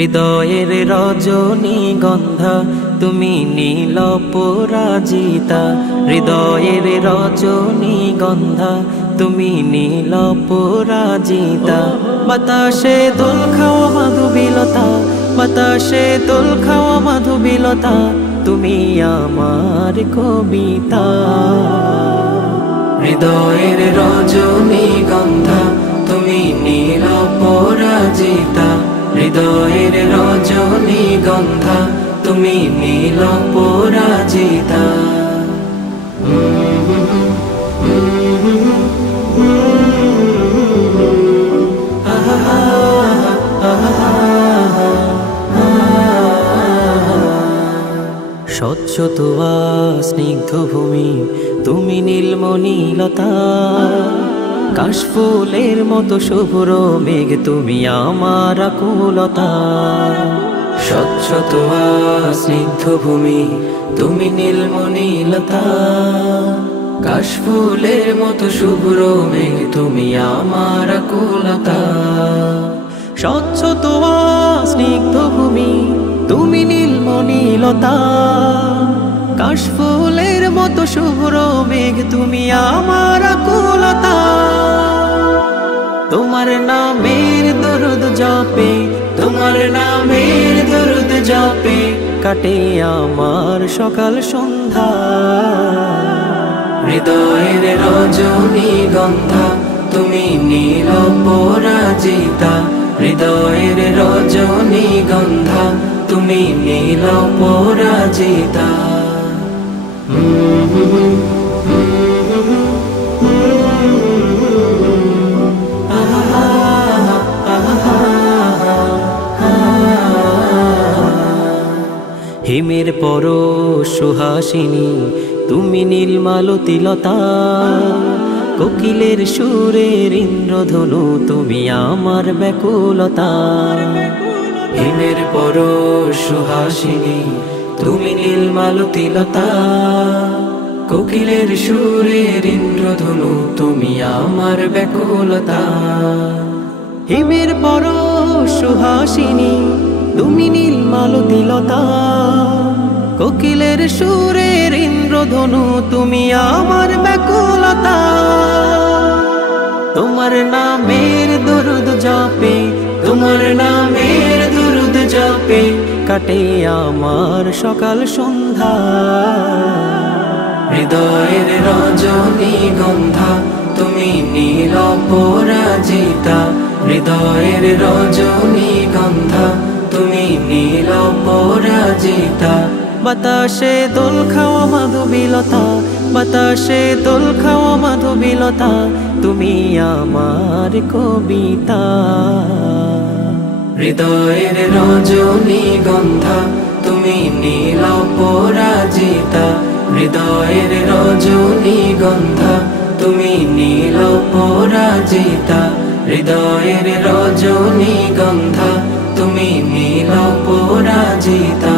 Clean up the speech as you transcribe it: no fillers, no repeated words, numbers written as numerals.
হৃদয়ের রজনীগন্ধা তুমি নীল পরাজিতা, হৃদয়ের রজনীগন্ধা তুমি নীল পরাজিতা। বাতাসে দোল খাওয়া মাধুবিলতা, বাতাসে দোল খাওয়া মাধুবিলতা, তুমি আমার কবিতা। হৃদয়ের রজনীগন্ধা তুমি নীল পরাজিতা, হৃদয়ের রজনীগন্ধা তুমি নীল পরাজিতা। স্বচ্ছ তুয়া স্নিগ্ধ ভূমি তুমি নীলমণিলতা, কাশফুলের মতো শুভ্র মেঘ তুমি আমার আকুলতা। স্বচ্ছ তুয়া স্নিগ্ধ ভূমি তুমি নীলমণিলতা, কাশফুলের মতো শুভ্র মেঘ তুমি আমার আকুলতা। স্বচ্ছ তুয়া স্নিগ্ধ ভূমি তুমি নীলমণিলতা, কাশফুলের মতো শুভ্র মেঘ তুমি আমার আকুলতা। তোমার নামের দরুদ জপে, তোমার নামের দরুদ জপে কাটে আমার সকাল সন্ধ্যা। হৃদয়ের রজনীগন্ধা তুমি নীল পরাজিতা, হৃদয়ের রজনীগন্ধা তুমি নীল পরাজিতা। হিমের পর সুহাসিনী তুমি নীলমালতিলতা, কোকিলের সুরের ইন্দ্রধনু তুমি আমার ব্যাকুলতা। হিমের পর সুহাসিনী তুমি নীলমালতিলতা, কোকিলের সুরের ইন্দ্রধনু তুমি আমার ব্যাকুলতা। হিমের পর সুহাসিনী তুমি নীলমালতিলতা, কোকিলের সুরের ইন্দ্রধনু তুমি আমার ব্যাকুলতা। তোমার নামের দরুদ জপে, তোমার নামের দরুদ জপে কাটে আমার সকাল সন্ধ্যা। হৃদয়ের রজনীগন্ধা তুমি নীল পরাজিতা, হৃদয়ের রজনীগন্ধা তুমি নীল পরাজিতা। বাতাসে দোল খাওয়া মাধুবিলতা, বাতাসে দোল খাওয়া মাধুবিলতা, তুমি আমার কবিতা। হৃদয়ের রজনীগন্ধা তুমি নীল পরাজিতা, হৃদয়ের রজনীগন্ধা তুমি নীল পরাজিতা, হৃদয়ের রজনীগন্ধা তুমি নীল পরাজিতা।